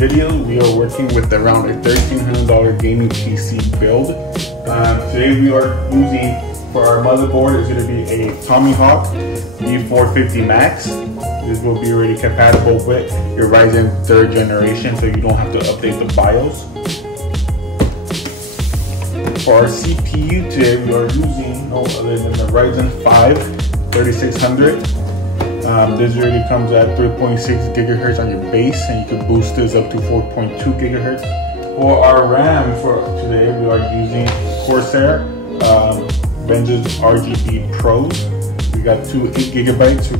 video, we are working with around a $1,300 gaming PC build. Today we are using, for our motherboard, is going to be a TOMAHAWK B450 Max. This will be already compatible with your Ryzen 3rd generation, so you don't have to update the BIOS. For our CPU today, we are using no other than the Ryzen 5 3600. This already comes at 3.6 gigahertz on your base, and you can boost this up to 4.2 gigahertz. For our RAM for today, we are using CORSAIR Vengeance RGB Pros. We got two 8 gigabytes,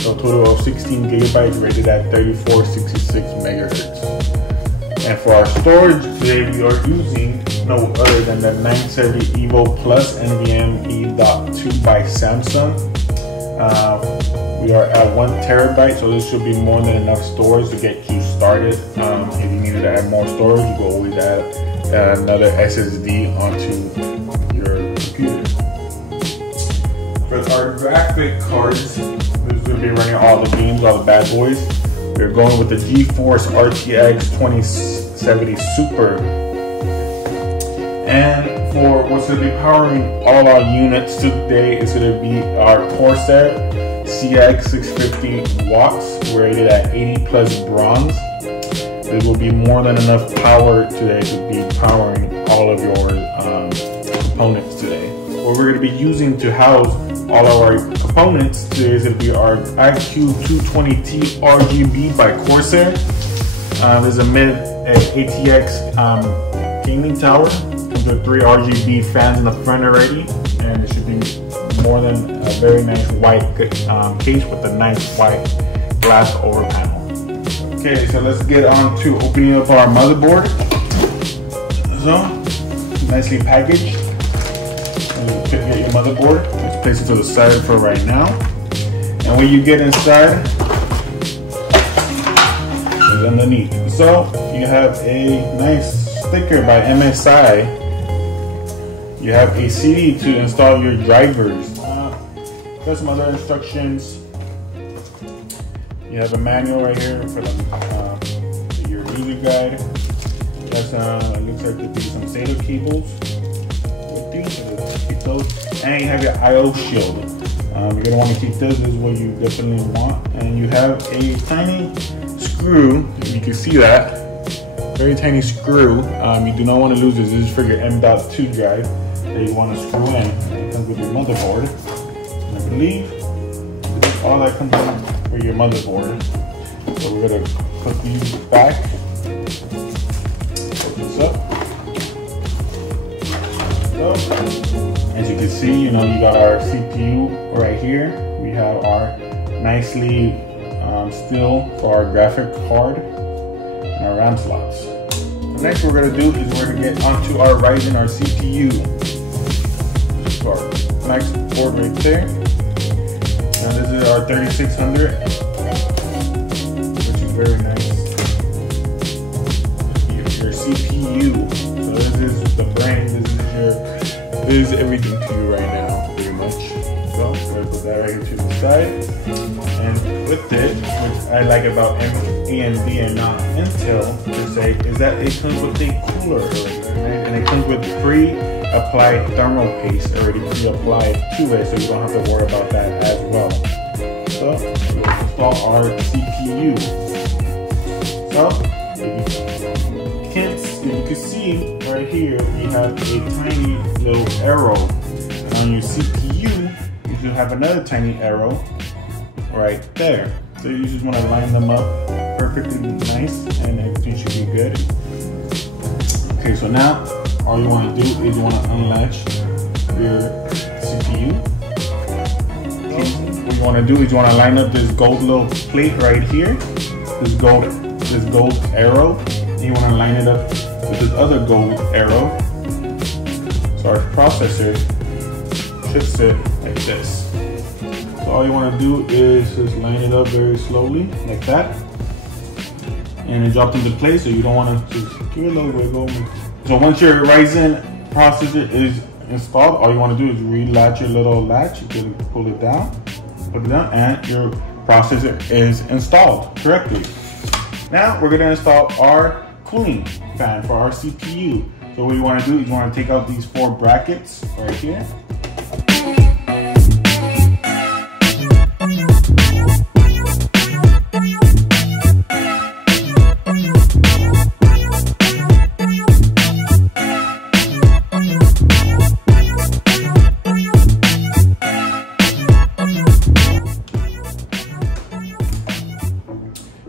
so a total of 16 gigabytes rated at 3466 megahertz. And for our storage today, we are using no other than the 970 EVO Plus NVMe.2 by Samsung. We are at 1 terabyte, so this should be more than enough storage to get you started. If you needed to add more storage, you can always add another SSD onto your computer. For our graphic cards, this is going to be running all the games, all the bad boys. We're going with the GeForce RTX 2070 Super. And for what's going to be powering all our units today is going to be our CORSAIR CX 650 watts, rated at 80 plus bronze. There will be more than enough power today to be powering all of your components today. What we're going to be using to house all of our components today is going to be our ICUE 220T RGB by CORSAIR. This is a mid ATX gaming tower. Comes with 3 RGB fans in the front already, and it should be more than a very nice white case with a nice white glass over panel. Okay, so let's get on to opening up our motherboard. So, nicely packaged. You get your motherboard. Let's place it to the side for right now. And when you get inside, is underneath. So, you have a nice sticker by MSI. You have a CD to install your drivers. There's some other instructions. You have a manual right here for your user guide. That's it looks like there'll be some SATA cables with you, so keep those. And you have your I/O shield. You're gonna want to keep this. This is what you definitely want. And you have a tiny screw. You can see that. Very tiny screw. You do not want to lose this. This is for your M.2 drive that you want to screw in. It comes with your motherboard. I believe this is all that comes in for your motherboard. So we're going to put these back. Put this up. So, as you can see, you got our CPU right here. We have our nicely steel for our graphic card and our RAM slots. Next what we're going to do is we're going to get onto our RYZEN, our CPU. So our nice board right there. Now this is our 3600, which is very nice. Your CPU. So this is the brain. This is everything to you right now, pretty much. So we're going to put that right into the side. And with it, which I like about AMD and not Intel per se, is that it comes with a cooler already, right? And it comes with pre-applied thermal paste already pre-applied to it, so you don't have to worry about that as well. So we'll install our CPU. So you can see right here, we have a tiny little arrow. On your CPU, you should have another tiny arrow right there. So you just want to line them up perfectly nice, and everything should be good. Okay, so now all you want to do is you want to unlatch your CPU. What you want to do is you want to line up this gold little plate right here, this gold arrow, and you want to line it up with this other gold arrow. So our processor should sit like this. So all you want to do is just line it up very slowly like that, and it dropped into place. So you don't want to just give it a little wiggle. So once your Ryzen processor is installed, all you want to do is relatch your little latch. You can pull it down, and your processor is installed correctly. Now we're gonna install our cooling fan for our CPU. So what you wanna do is you wanna take out these 4 brackets right here.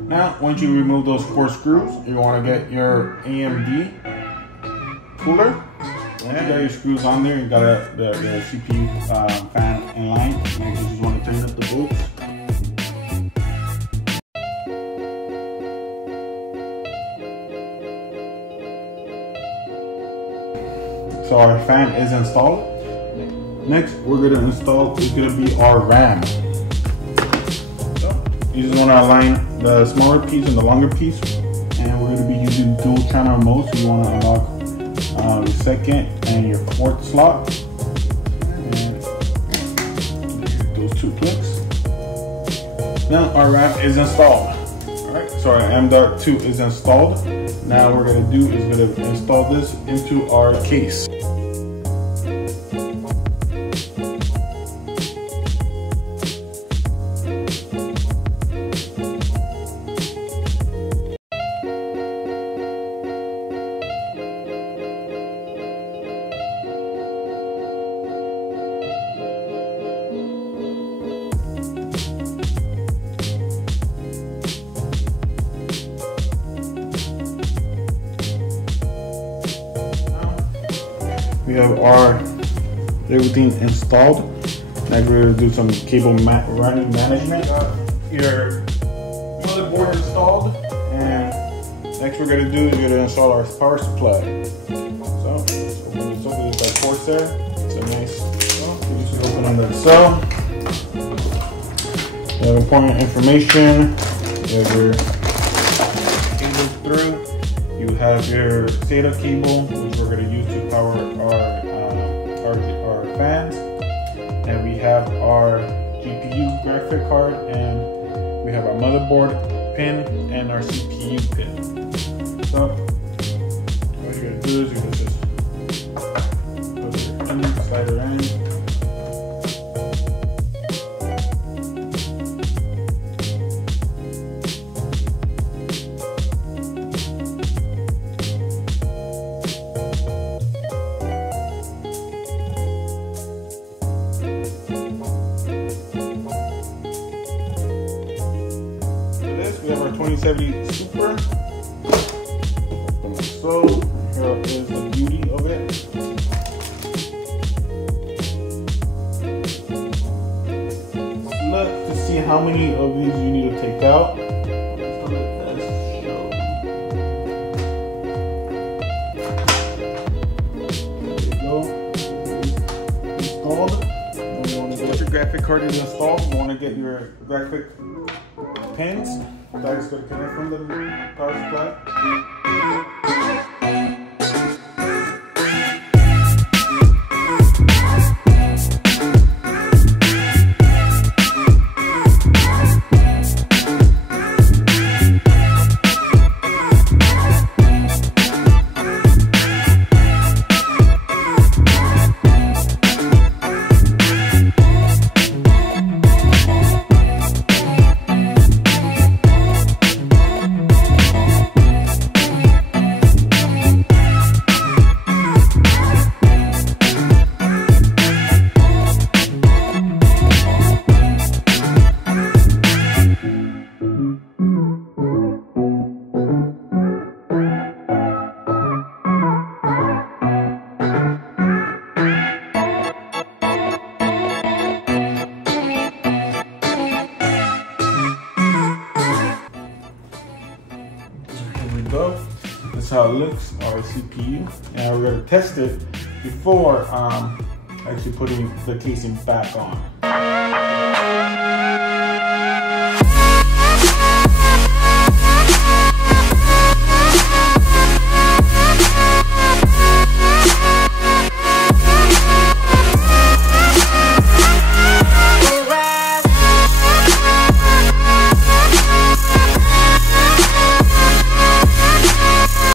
Now, once you remove those 4 screws, you want to get your AMD cooler. Once you got your screws on there, you got the CPU fan in line. And you just want to tighten up the bolts. So our fan is installed. Next, we're going to install is going to be our RAM. You just want to align the smaller piece and the longer piece, and we're going to be using dual channel mode. So you want to unlock your 2nd and your 4th slot, and those 2 clicks. Now our RAM is installed. All right, so our M.2 is installed. Now what we're going to do is going to install this into our case. We have everything installed. Next we're gonna do some cable running management. Your motherboard installed, and next we're gonna do is we're gonna install our power supply. So open this up with this by CORSAIR. It's a nice. You just open on the cell. You have important information. You have your cables through. You have your SATA cable, which we're going to use to power our fans. And we have our GPU graphic card, and we have our motherboard pin and our CPU pin. So what you're going to do is you're going to just put your in, slide it in. We have our 2070 Super. So here is the beauty of it. Look to see how many of these you need to take out. So let us show. There you go. Installed. And you want to get your graphic card is installed. You want to get your graphic pins. That is going to connect from the power supply. That's how it looks, our CPU. And we're going to test it before actually putting the casing back on.